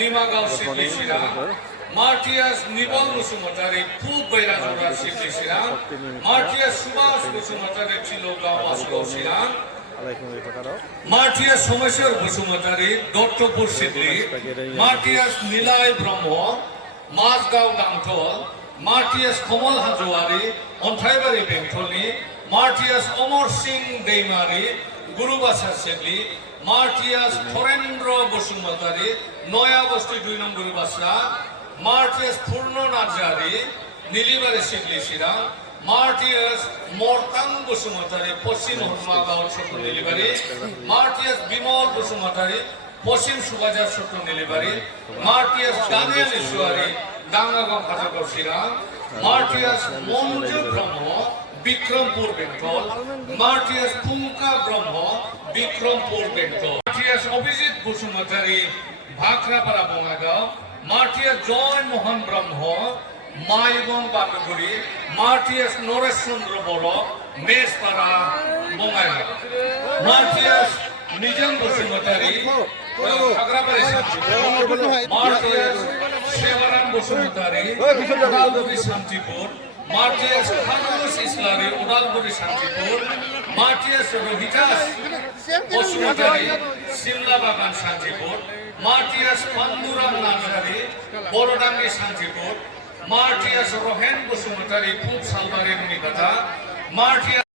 Nimagaon সিদ্ধেশিরা মার্টিয়াস nibble বসুমতারি পূব বৈরাজোড়া সিদ্ধেশিরা মার্টিয়াস সুভাষ বসুমতারি চিলগাঁও বাসকৌশিরা মার্টিয়াস সোমেশ্বর বসুমতারি দত্তপুর সিদ্ধি মার্টিয়াস নীলায় ব্রহ্ম মাঝগাঁও গাংথল মার্টিয়াস কমল হাজোয়ারি अन्थाइबारि बेंथलनि मार्टियास Amar Singh Daimari गुरुबासा Siddeley मार्टियास थरेन्द्र Basumatary नया बस्ती 2 नम्बर बासा मार्टियास पूर्ण नार्जारी नीलिबारि सिडली चिरां मार्टियास मर्तां बसुमतारी पश्चिम हनुमागांव छोट नीलिबारि मार्टियास बिमल बसुमतारी पश्चिम सुबाजार छोट नीलिबारि मार्टियास दानियल ईश्वरी दांगागांव काजलगांव चिरां मार्टियास मंजू ब्रह्म विक्रमपुर बेंटल मार्टियास फुंका ब्रह्म विक्रमपुर बेंटल मार्टियास अभिजित बसुमतारी भाखरापाड़ा बङाइगांव मार्टियास जय मोहन ब्रह्म माइबं बानुगुरी मार्टियास नरेश चंद्र बर मेसपाड़ा बङाइगांव मार्टियास निजाम बसुमतारी खाग्राबारि शान्तिपुर मार्टियास सेवाराम बसुमतारी उदालगुरि शान्तिपुर मार्टियास खानुस इस्लारी उदालगुरि शान्तिपुर मार्टियास रोहितास बसुमतारी सिमला बागान शान्तिपुर मार्टियास पांडुराम नार्जारी बरडांगी शान्तिपुर मार्टियास रोहेन बसुमतारी पूब सालबारि मुनिकाटा मार्टियास